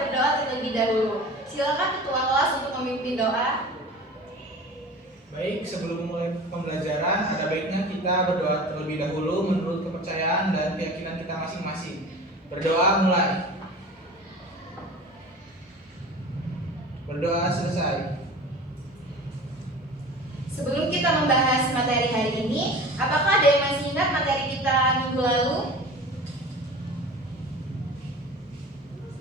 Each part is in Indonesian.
berdoa terlebih dahulu. Silakan ketua kelas untuk memimpin doa. Baik, sebelum memulai pembelajaran, ada baiknya kita berdoa terlebih dahulu menurut kepercayaan dan keyakinan kita masing-masing. Berdoa mulai. Berdoa selesai. Sebelum kita membahas materi hari ini, apakah ada yang masih ingat materi kita minggu lalu?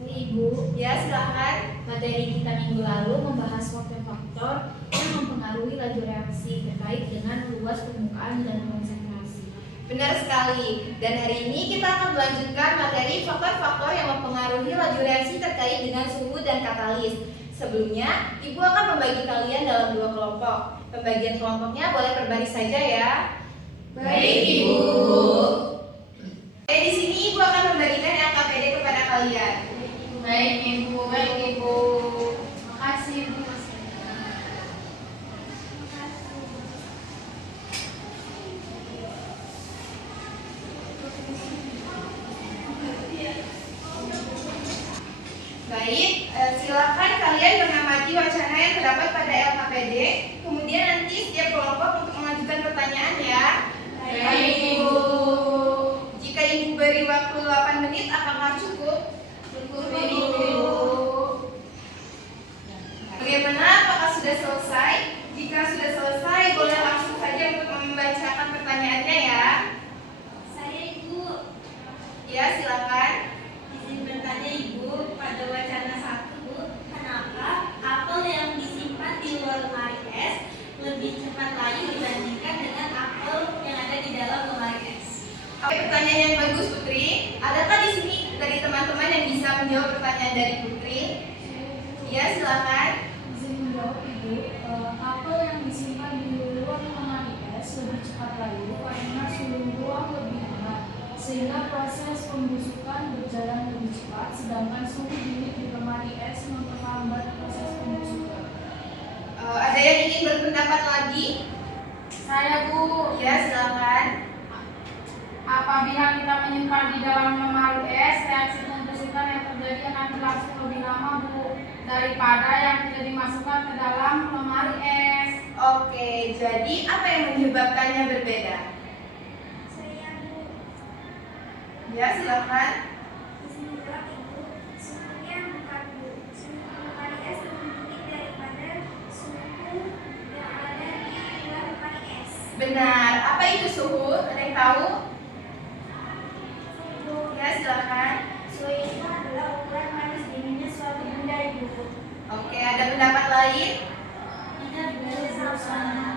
Ibu, Ya, silakan. materi kita minggu lalu membahas faktor-faktor yang mempengaruhi laju reaksi terkait dengan luas permukaan dan konsentrasi. Benar sekali. Dan hari ini kita akan melanjutkan materi faktor-faktor yang mempengaruhi laju reaksi terkait dengan suhu dan katalis. Sebelumnya, Ibu akan membagi kalian dalam 2 kelompok. Pembagian kelompoknya boleh berbaris saja ya. Baik, Ibu. Di sini Ibu akan membagikan LKPD kepada kalian. Baik, Ibu. Makasih, Ibu. Baik, silakan kalian mengamati wacana yang terdapat pada LKPD. Kemudian nanti setiap kelompok untuk mengajukan pertanyaan ya. Baik, Ibu. Jika Ibu beri waktu 8 menit, apakah cukup? Cukup, Ibu. Bagaimana? Apakah sudah selesai? Jika sudah selesai, boleh langsung saja untuk membacakan pertanyaannya ya. Saya Ibu, Ya, silakan. izin bertanya Ibu, pada wacana 1 Bu, kenapa apel yang disimpan di luar lemari es lebih cepat layu dibandingkan dengan apel yang ada di dalam lemari es? Oke, pertanyaan yang bagus Putri. Adakah di sini dari teman-teman yang bisa menjawab pertanyaan dari Putri? Ya, silakan. Izin menjawab Ibu, apel yang disimpan di luar lemari es lebih cepat layu karena suhu ruang lebih hangat, sehingga proses pembusukan berjalan lebih cepat, sedangkan suhu dingin di lemari es memperlambat proses pembusukan. Ada yang ingin berpendapat lagi? Saya, Bu, Ya, silakan. apabila kita menyimpan di dalam lemari es, reaksi pembusukan yang terjadi akan berlangsung lebih lama, Bu, daripada yang tidak dimasukkan ke dalam lemari es. Oke, jadi apa yang menyebabkannya berbeda? Saya Bu, Ya, silakan. izin menjawab Ibu, suhunya bukan Bu, suhu lemari es lebih dingin daripada suhu yang ada di luar lemari es. Benar. Apa itu suhu? Ada yang tahu? Ibu, Ya, silakan. suhu itu adalah ukuran panas dinginnya suatu benda Ibu. Oke, ada pendapat lain? Tidak benar sama.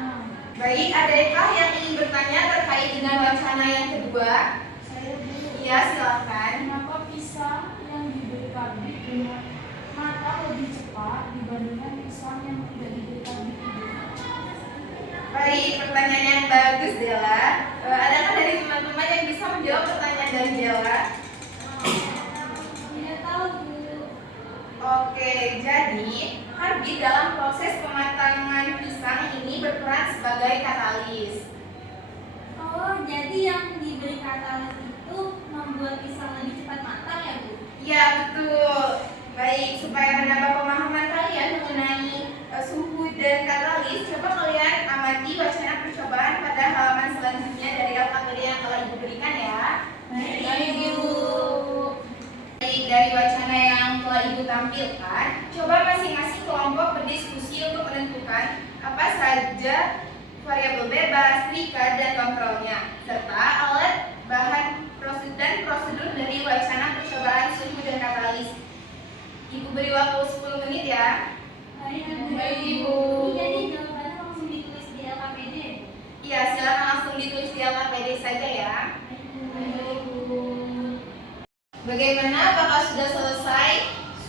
Baik, adakah yang ingin bertanya terkait dengan wacana yang kedua? Saya Bu, Ya, silakan. kenapa pisang yang diberi karbit dengan mata lebih cepat dibandingkan pisang yang tidak diberi karbit Ibu? Baik, pertanyaan yang bagus Dela. Adakah dari teman-teman yang bisa menjawab pertanyaan dari Dela? Tidak tahu Bu. Oke, jadi karbit dalam proses pematangan pisang ini berperan sebagai katalis. Oh, jadi yang diberi katalis itu membuat pisang lebih cepat matang ya Bu? Ya, betul. Baik, supaya menambah pemahaman kalian mengenai suhu dan katalis, coba kalian amati wacana percobaan pada halaman selanjutnya dari LKPD yang telah Ibu berikan ya. Baik, Ibu. Baik, dari wacana yang telah Ibu tampilkan, coba masing-masing kelompok berdiskusi untuk menentukan apa saja variabel bebas, terikat, dan kontrolnya, serta alat, bahan, dan prosedur dari wacana percobaan suhu dan katalis. Ibu beri waktu 10 menit ya. Baik, Ibu. Baik, Ibu. Jadi jawabannya langsung ditulis di LKPD. Iya, silakan langsung ditulis di LKPD saja ya. Baik, Ibu. Bagaimana? Apakah sudah selesai?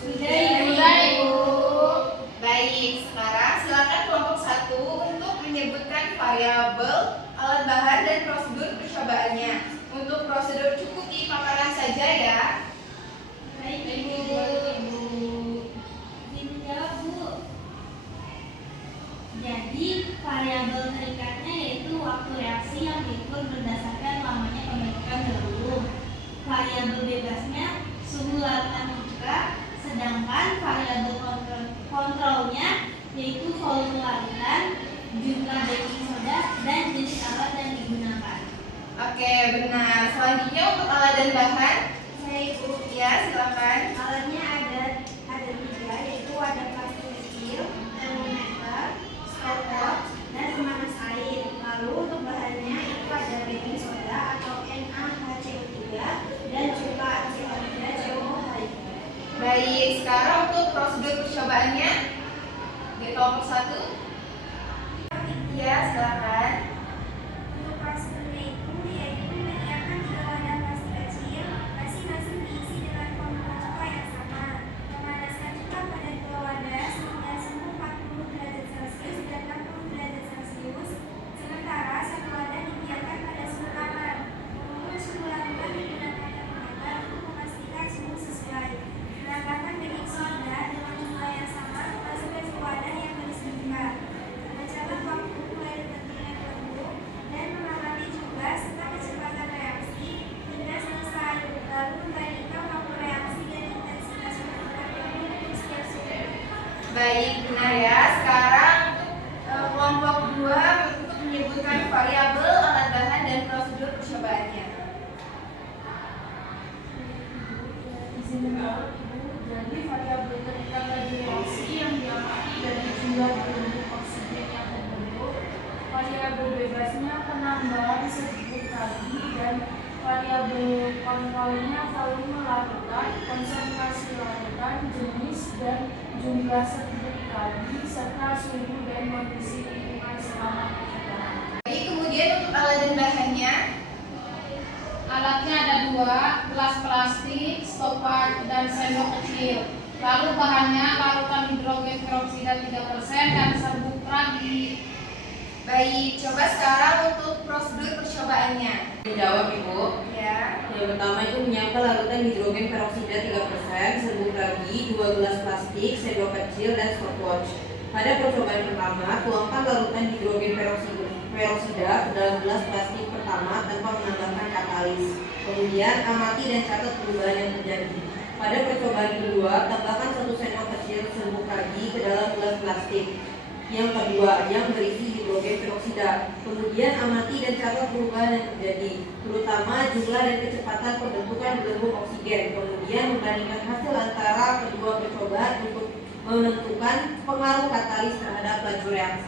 Sudah, Ibu. Baik, sekarang silakan kelompok 1 untuk menyebutkan variabel, alat bahan, dan prosedur percobaannya. Untuk prosedur cukup dipaparkan saja ya. Baik, Ibu. Izin menjawab, Bu. Jadi, variabel terikatnya yaitu waktu reaksi yang diukur berdasarkan lamanya pembentukan gelembung. Variabel bebasnya suhu lautan muka, sedangkan Sedangkan variabel kontrolnya yaitu volume larutan, jumlah baking soda, dan jenis alat yang digunakan. Oke, benar. Selanjutnya untuk alat dan bahan. Saya Ibu. Ya, silakan. Alatnya ada tiga, yaitu wadah plastik kecil, termometer, stopwatch, dan pemanas air. Lalu untuk bahannya itu ada baking soda atau NaHCO3 dan juga CO2. Baik, sekarang untuk prosedur percobaannya. Di kelompok 1. Ya, silakan. Untuk prosedurnya itu yaitu menyiapkan 3 wadah plastik kecil, masing-masing diisi dengan formula cuka yang sama. Memanaskan cuka pada 2 wadah sehingga suhu 40 derajat Celcius dan 60 derajat Celcius. Sementara satu wadah dibiarkan pada suhu kamar. Mengukur suhu larutan menggunakan termometer untuk memastikan suhu sesuai. Menambahkan baking soda dengan jumlah yang sama masukkan ke wadah yang berisi cuka. Mencatat waktu mulai detiknya lembu dan mengamati juga serta kecepatan reaksi hingga selesai. Lalu membandingkan waktu reaksi dan intensitas pertukaran lembu untuk setiap suhu. Baik, benar ya. Sekarang untuk kelompok 2 untuk menyebutkan variabel, alat bahan, dan prosedur percobaannya. Izin menjawab Ibu. Jadi variabel ketika laju reaksi yang diamati dari jumlah bentuk oksigen yang terbentuk, variabel bebasnya penambahan sedikit tadi, dan variabel kontrolnya volume larutan, konsentrasi larutan, jenis dan jumlah sedikit tadi, serta suhu dan kondisi lingkungan selama percobaan. Baik, kemudian untuk alat dan bahannya. Alatnya ada 2, gelas plastik, stopwatch, dan sendok kecil. Lalu bahannya larutan hidrogen peroksida 3% dan serbuk ragi. Baik, coba sekarang untuk prosedur percobaannya. Menjawab Ibu. Ya. Yang pertama itu menyiapkan larutan hidrogen peroksida 3%, serbuk ragi, 2 gelas plastik, sendok kecil, dan stopwatch. Pada percobaan pertama, tuangkan larutan hidrogen peroksida ke dalam gelas plastik pertama tanpa menambahkan katalis. Kemudian amati dan catat perubahan yang terjadi. Pada percobaan kedua, tambahkan 1 sendok kecil serbuk ragi ke dalam gelas plastik yang kedua yang berisi hidrogen peroksida. Kemudian amati dan catat perubahan yang terjadi, terutama jumlah dan kecepatan pembentukan gelembung oksigen. Kemudian membandingkan hasil antara kedua percobaan untuk menentukan pengaruh katalis terhadap laju reaksi.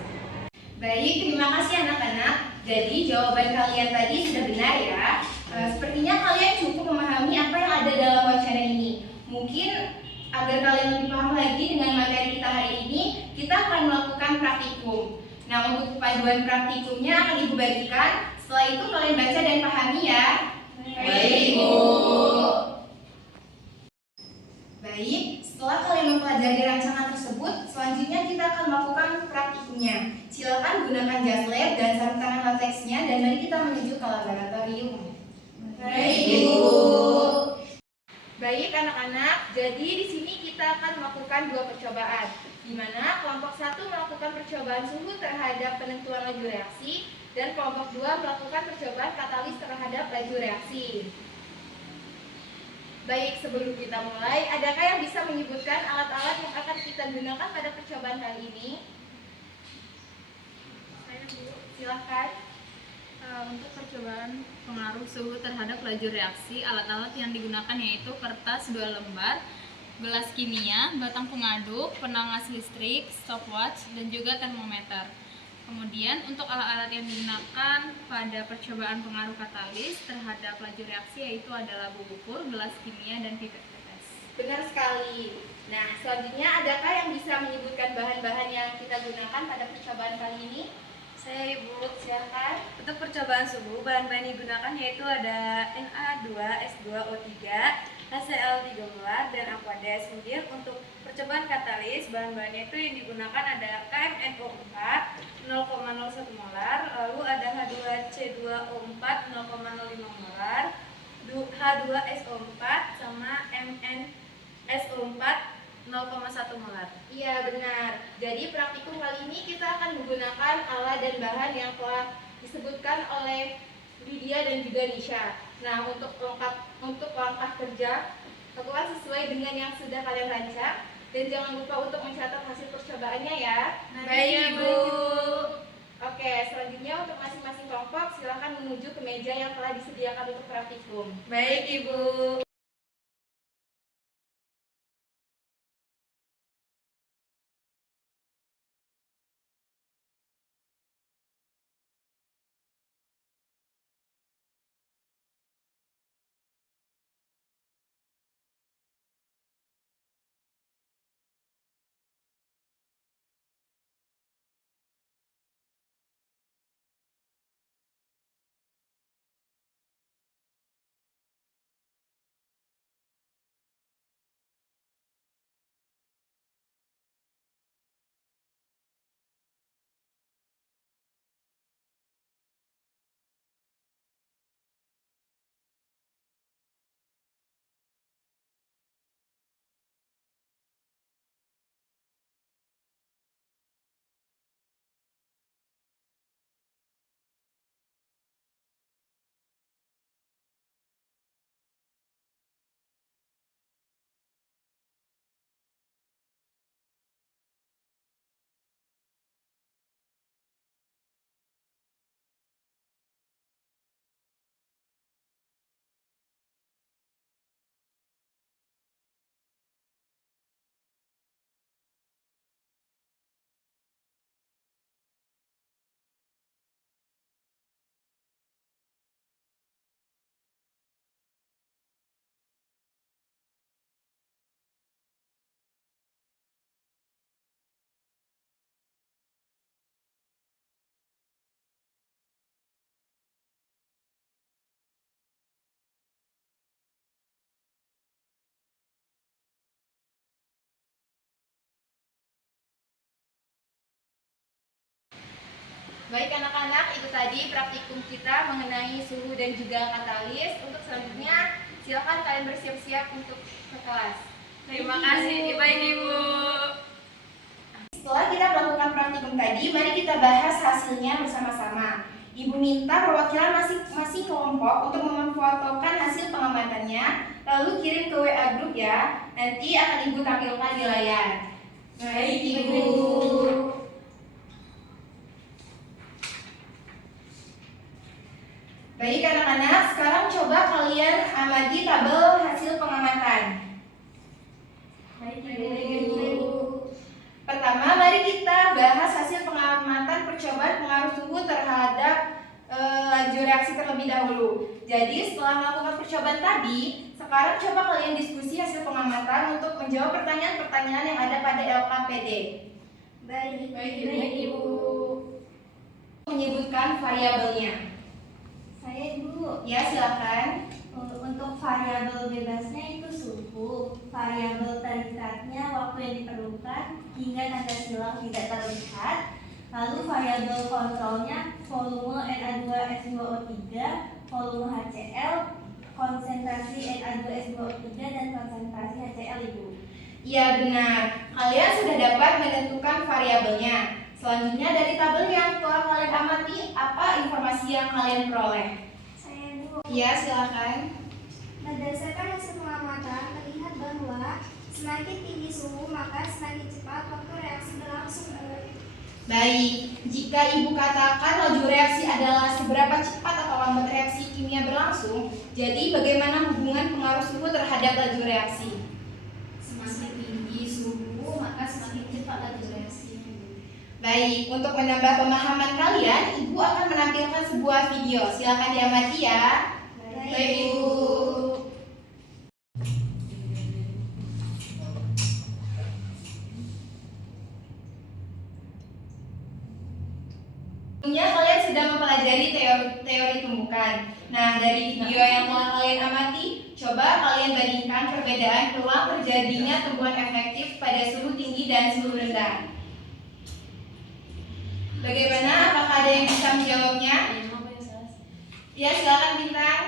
Baik, terima kasih anak-anak. Jadi jawaban kalian tadi sudah benar ya. Sepertinya kalian cukup memahami apa yang ada dalam wacana ini. Mungkin agar kalian lebih paham lagi dengan materi kita hari ini, kita akan melakukan praktikum. Nah, untuk panduan praktikumnya akan Ibu bagikan. Setelah itu kalian baca dan pahami ya. Baik, Ibu. Baik, setelah kalian mempelajari rancangan tersebut, selanjutnya kita akan melakukan praktikumnya. Silakan gunakan jas lab dan sarung tangan lateksnya dan mari kita menuju ke laboratorium. Baik, Ibu. Baik anak-anak, jadi di sini kita akan melakukan 2 percobaan, di mana kelompok 1 melakukan percobaan suhu terhadap penentuan laju reaksi dan kelompok 2 melakukan percobaan katalis terhadap laju reaksi. Baik, sebelum kita mulai, adakah yang bisa menyebutkan alat-alat yang akan kita gunakan pada percobaan kali ini? Saya Bu. Silahkan. Untuk percobaan pengaruh suhu terhadap laju reaksi, alat-alat yang digunakan yaitu kertas 2 lembar, gelas kimia, batang pengaduk, penangas listrik, stopwatch, dan juga termometer. Kemudian untuk alat-alat yang digunakan pada percobaan pengaruh katalis terhadap laju reaksi yaitu adalah bubuk ukur, gelas kimia, dan pipet tetes. Benar sekali. Nah, selanjutnya adakah yang bisa menyebutkan bahan-bahan yang kita gunakan pada percobaan kali ini? Saya Ibu. Silakan. Untuk percobaan suhu, bahan-bahan yang digunakan yaitu ada Na2S2O3, HCl3 molar, dan Aquades. Kemudian untuk percobaan katalis, bahan-bahannya itu yang digunakan ada KMNO4 0,01 molar, lalu ada H2C2O4 0,05 molar, H2SO4 sama MnSO4 0,1 molar. Iya benar. Jadi praktikum kali ini kita akan menggunakan alat dan bahan yang telah disebutkan oleh Lydia dan juga Nisha. Nah, untuk langkah kerja Lakukan sesuai dengan yang sudah kalian rancang dan jangan lupa untuk mencatat hasil percobaannya ya. Baik, Ibu. Oke, selanjutnya untuk masing-masing kelompok silakan menuju ke meja yang telah disediakan untuk praktikum. Baik, Ibu. Baik anak-anak, itu tadi praktikum kita mengenai suhu dan juga katalis. Untuk selanjutnya, silakan kalian bersiap-siap untuk ke kelas. Terima kasih, baik Ibu. Setelah kita melakukan praktikum tadi, mari kita bahas hasilnya bersama-sama. Ibu minta perwakilan masing-masing kelompok untuk memfotokan hasil pengamatannya, lalu kirim ke WA grup ya. Nanti akan Ibu tampilkan di layar. Baik, Ibu. Baik anak-anak, sekarang coba kalian amati tabel hasil pengamatan. Baik, Ibu. Pertama, mari kita bahas hasil pengamatan percobaan pengaruh suhu terhadap laju reaksi terlebih dahulu. Jadi setelah melakukan percobaan tadi, sekarang coba kalian diskusi hasil pengamatan untuk menjawab pertanyaan-pertanyaan yang ada pada LKPD. Baik, Ibu. Menyebutkan variabelnya. Saya Ibu. Ya, silakan. Untuk variabel bebasnya itu suhu, variabel terikatnya waktu yang diperlukan hingga tanda silang tidak terlihat. Lalu variabel kontrolnya volume Na2S2O3, volume HCl, konsentrasi Na2S2O3 dan konsentrasi HCl Ibu. Iya benar. Kalian sudah dapat menentukan variabelnya. Selanjutnya dari tabel yang telah kalian amati, apa informasi yang kalian peroleh? Saya Ibu. Iya, silakan. Berdasarkan hasil pengamatan terlihat bahwa semakin tinggi suhu maka semakin cepat waktu reaksi berlangsung. Baik, jika Ibu katakan laju reaksi adalah seberapa cepat atau lambat reaksi kimia berlangsung, jadi bagaimana hubungan pengaruh suhu terhadap laju reaksi? Semakin tinggi suhu, maka semakin cepat laju reaksi. Baik, untuk menambah pemahaman kalian, Ibu akan menampilkan sebuah video. Silakan diamati ya. Baik, Ibu. Sebelumnya kalian sudah mempelajari teori tumbukan. Nah, dari video yang telah kalian amati, coba kalian bandingkan perbedaan peluang terjadinya tumbuhan efektif pada suhu tinggi dan suhu rendah. Bagaimana? Apakah ada yang bisa menjawabnya? Ya, silakan Bintang.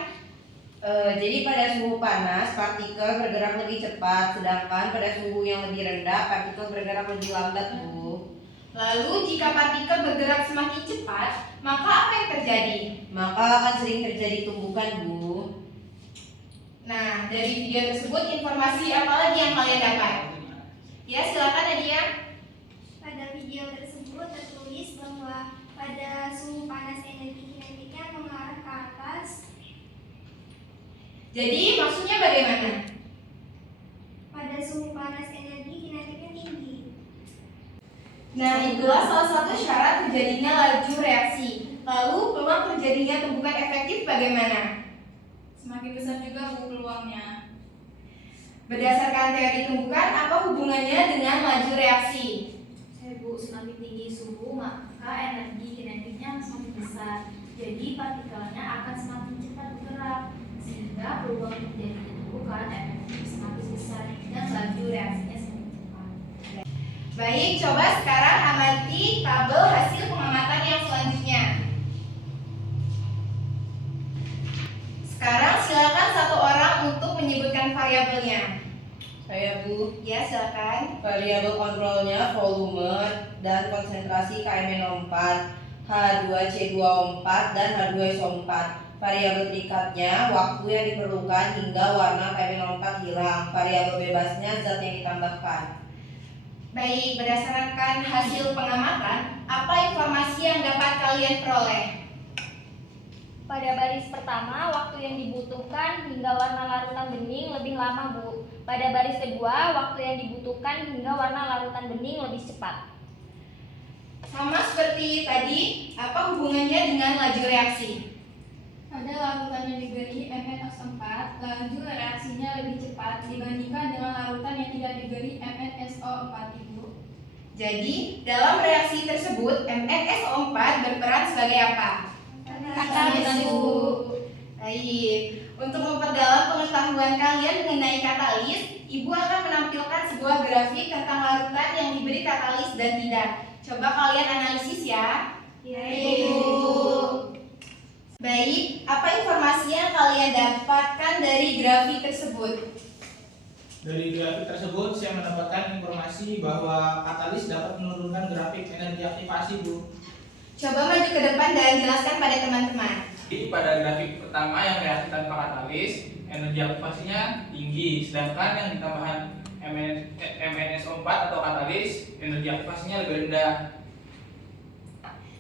Jadi pada suhu panas, partikel bergerak lebih cepat, sedangkan pada suhu yang lebih rendah, partikel bergerak lebih lambat, Bu. Lalu jika partikel bergerak semakin cepat, maka apa yang terjadi? Maka akan sering terjadi tumbukan, Bu. Nah, dari video tersebut informasi apa lagi yang kalian dapat? Ya, silakan Nadia. Pada video tersebut tertulis bahwa pada suhu panas energi kinetiknya mengarah ke atas. Jadi maksudnya bagaimana? Pada suhu panas energi kinetiknya tinggi. Nah, itulah salah satu syarat terjadinya laju reaksi. Lalu peluang terjadinya tumbukan efektif bagaimana? Semakin besar juga Bu peluangnya. Berdasarkan teori tumbukan, apa hubungannya dengan laju reaksi? Bu, semakin tinggi suhu maka energi kinetiknya semakin besar. Jadi partikelnya akan semakin cepat bergerak sehingga peluang terjadinya tumbukan efektif semakin besar dan laju reaksinya semakin cepat. Baik, coba sekarang amati tabel hasil pengamatan yang selanjutnya. Sekarang silakan satu orang untuk menyebutkan variabelnya. Saya Bu, Ya, silakan. variabel kontrolnya volume dan konsentrasi KMNO4, H2CO4 dan H2SO4. Variabel terikatnya waktu yang diperlukan hingga warna KMNO4 hilang. Variabel bebasnya zat yang ditambahkan. Baik, berdasarkan hasil pengamatan, apa informasi yang dapat kalian peroleh? Pada baris pertama, waktu yang dibutuhkan hingga warna larutan bening lebih lama, Bu. Pada baris kedua, waktu yang dibutuhkan hingga warna larutan bening lebih cepat. Sama seperti tadi, apa hubungannya dengan laju reaksi? Pada larutan yang diberi MnO4, laju reaksinya lebih cepat dibandingkan dengan larutan yang tidak diberi MnSO4, Ibu. Jadi, dalam reaksi tersebut, MnSO4 berperan sebagai apa? Katalis, Bu. Baik, untuk memperdalam pengetahuan kalian mengenai katalis, Ibu akan menampilkan sebuah grafik tentang larutan yang diberi katalis dan tidak. Coba kalian analisis ya. Ibu. Baik, apa informasi yang kalian dapatkan dari grafik tersebut? Dari grafik tersebut saya mendapatkan informasi bahwa katalis dapat menurunkan grafik energi aktivasi, Bu. Coba maju ke depan dan jelaskan pada teman-teman. Jadi pada grafik pertama yang reaksi tanpa katalis, energi aktivasinya tinggi, sedangkan yang ditambahkan MnSO4 atau katalis, energi aktivasinya lebih rendah.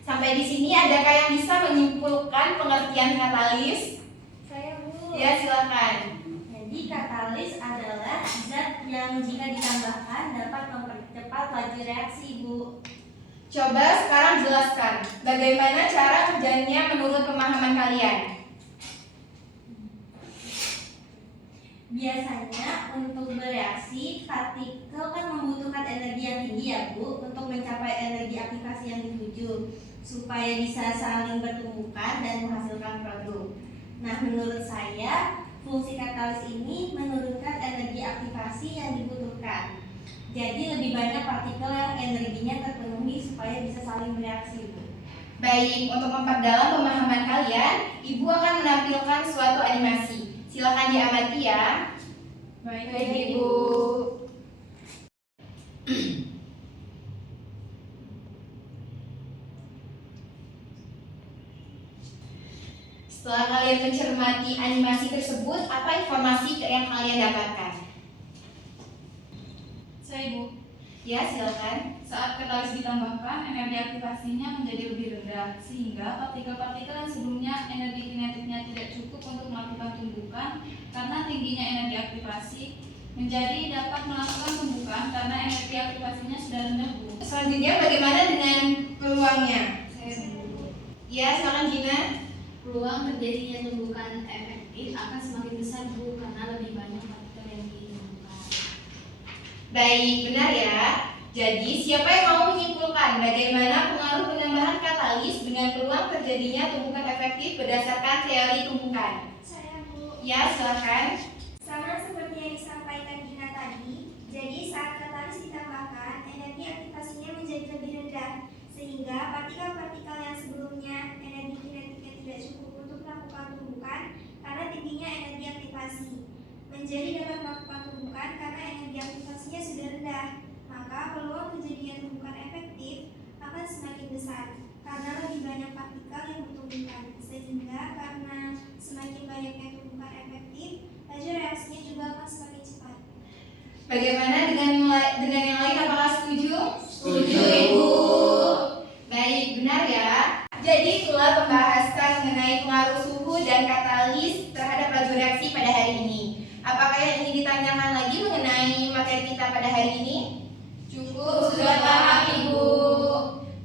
Sampai di sini adakah yang bisa menyimpulkan pengertian katalis? Saya Bu. Ya, silakan. Jadi katalis adalah zat yang jika ditambahkan dapat mempercepat laju reaksi, Bu. Coba sekarang jelaskan bagaimana cara kerjanya menurut pemahaman kalian. Biasanya untuk bereaksi, partikel kan membutuhkan energi yang tinggi ya Bu untuk mencapai energi aktivasi yang dituju supaya bisa saling bertumbukan dan menghasilkan produk. Nah, menurut saya fungsi katalis ini menurunkan energi aktivasi yang dibutuhkan. Jadi lebih banyak partikel yang energinya terpenuhi supaya bisa saling bereaksi, Bu. Baik, untuk memperdalam pemahaman kalian, Ibu akan menampilkan suatu animasi. Silakan diamati ya. Baik, Ibu. Setelah kalian mencermati animasi tersebut, apa informasi yang kalian dapatkan? Saya Ibu. Ya, silakan. Saat katalis ditambahkan, energi aktivasinya menjadi lebih rendah, sehingga partikel-partikel yang sebelumnya energi kinetiknya tidak cukup untuk melakukan tumbukan karena tingginya energi aktivasi, menjadi dapat melakukan tumbukan karena energi aktivasinya sudah rendah, Bu. Selanjutnya bagaimana dengan peluangnya? Saya Bu. Ya, silakan Gina. Peluang terjadinya tumbukan efektif akan semakin besar, Bu, karena lebih banyak partikel yang ditumbukan. Baik, benar ya. Jadi, siapa yang mau menyimpulkan bagaimana pengaruh penambahan katalis dengan peluang terjadinya tumbukan efektif berdasarkan teori tumbukan? Saya Bu. Ya, silakan. Sama seperti yang disampaikan Gina tadi, jadi saat katalis ditambahkan, energi aktivasinya menjadi lebih rendah, sehingga partikel-partikel yang sebelumnya energi kinetiknya tidak cukup untuk melakukan tumbukan karena tingginya energi aktivasi, menjadi dapat melakukan tumbukan karena energi aktivasinya sudah rendah. Maka peluang terjadinya tumbukan efektif akan semakin besar karena lebih banyak partikel yang bertumbukan, sehingga karena semakin banyaknya tumbukan efektif, laju reaksinya juga akan semakin cepat. Bagaimana dengan yang lain? Apakah setuju? Setuju, Ibu. Baik, benar ya. Jadi itulah pembahasan mengenai pengaruh suhu dan katalis terhadap laju reaksi pada hari ini. Apakah yang ingin ditanyakan lagi mengenai materi kita pada hari ini? Cukup, sudah paham, Ibu.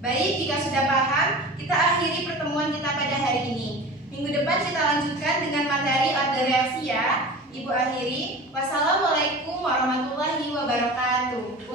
Baik, jika sudah paham, kita akhiri pertemuan kita pada hari ini. Minggu depan kita lanjutkan dengan materi order reaksi ya. Ibu akhiri. Wassalamualaikum warahmatullahi wabarakatuh.